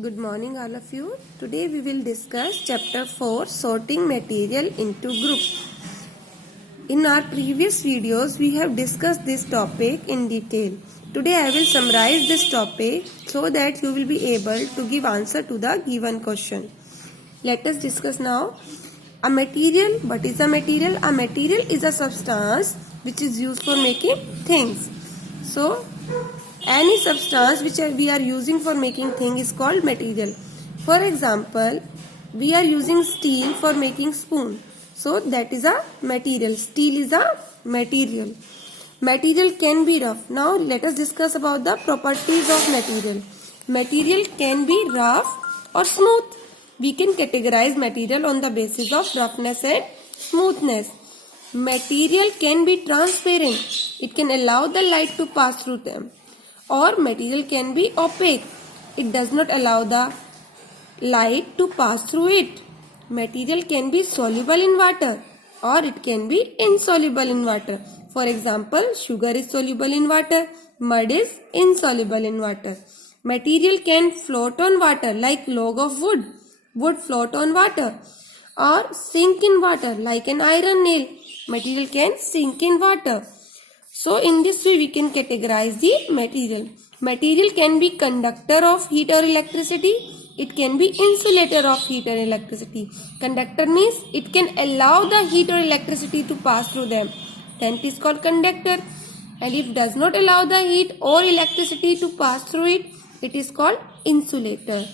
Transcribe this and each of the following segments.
Good morning all of you. Today we will discuss chapter 4 sorting material into group. In our previous videos we have discussed this topic in detail. Today I will summarize this topic so that you will be able to give answer to the given question. Let us discuss now. A material. What is a material? A material is a substance which is used for making things. So any substance which we are using for making thing is called material. For example, we are using steel for making spoon. So that is a material. Steel is a material. Material can be rough. Now let us discuss about the properties of material. Material can be rough or smooth. We can categorize material on the basis of roughness and smoothness. Material can be transparent. It can allow the light to pass through them. Or material can be opaque. It does not allow the light to pass through it. Material can be soluble in water or it can be insoluble in water. For example, sugar is soluble in water, mud is insoluble in water. Material can float on water like log of wood. Wood float on water or sink in water like an iron nail. Material can sink in water. So in this way we can categorize the material. Material can be conductor of heat or electricity. It can be insulator of heat or electricity. Conductor means it can allow the heat or electricity to pass through them. Then it is called conductor. And if does not allow the heat or electricity to pass through it, it is called insulator.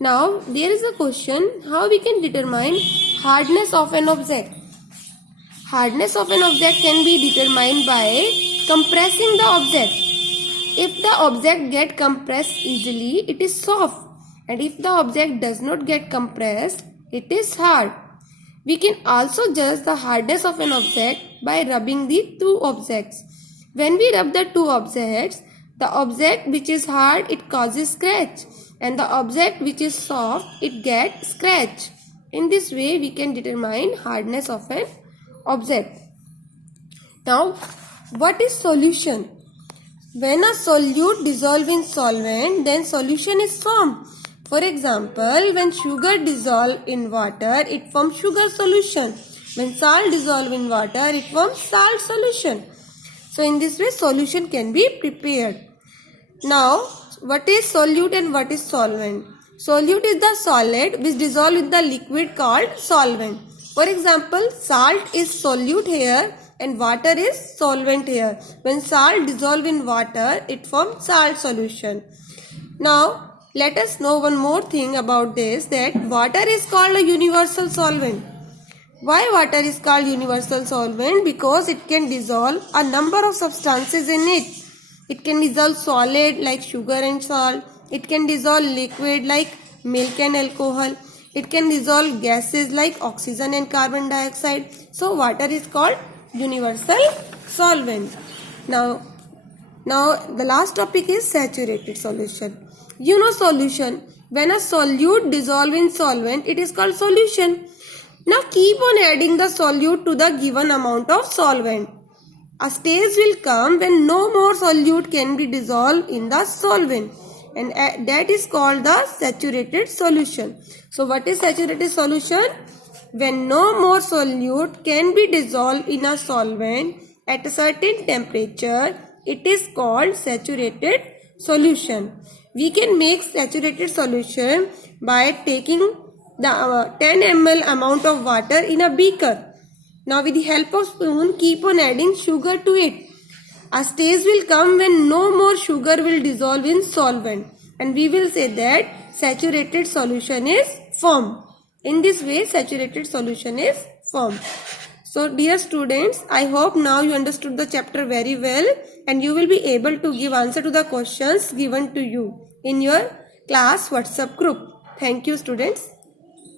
Now there is a question, how we can determine hardness of an object. Hardness of an object can be determined by compressing the object. If the object gets compressed easily, it is soft. And if the object does not get compressed, it is hard. We can also judge the hardness of an object by rubbing the two objects. When we rub the two objects, the object which is hard, it causes scratch. And the object which is soft, it gets scratch. In this way, we can determine hardness of an object. Now, what is solution? When a solute dissolves in solvent, then solution is formed. For example, when sugar dissolves in water, it forms sugar solution. When salt dissolves in water, it forms salt solution. So in this way, solution can be prepared. Now, what is solute and what is solvent? Solute is the solid which dissolves in the liquid called solvent. For example, salt is solute here and water is solvent here. When salt dissolves in water, it forms salt solution. Now, let us know one more thing about this, that water is called a universal solvent. Why water is called universal solvent? Because it can dissolve a number of substances in it. It can dissolve solid like sugar and salt. It can dissolve liquid like milk and alcohol. It can dissolve gases like oxygen and carbon dioxide. So water is called universal solvent. Now the last topic is saturated solution. You know solution. When a solute dissolves in solvent, it is called solution. Now keep on adding the solute to the given amount of solvent. A stage will come when no more solute can be dissolved in the solvent, and that is called the saturated solution. So what is saturated solution? When no more solute can be dissolved in a solvent at a certain temperature, it is called saturated solution. We can make saturated solution by taking the 10 ml amount of water in a beaker. Now with the help of spoon, keep on adding sugar to it. A stage will come when no more sugar will dissolve in solvent, and we will say that saturated solution is formed. In this way, saturated solution is formed. So dear students, I hope now you understood the chapter very well and you will be able to give answer to the questions given to you in your class WhatsApp group. Thank you students.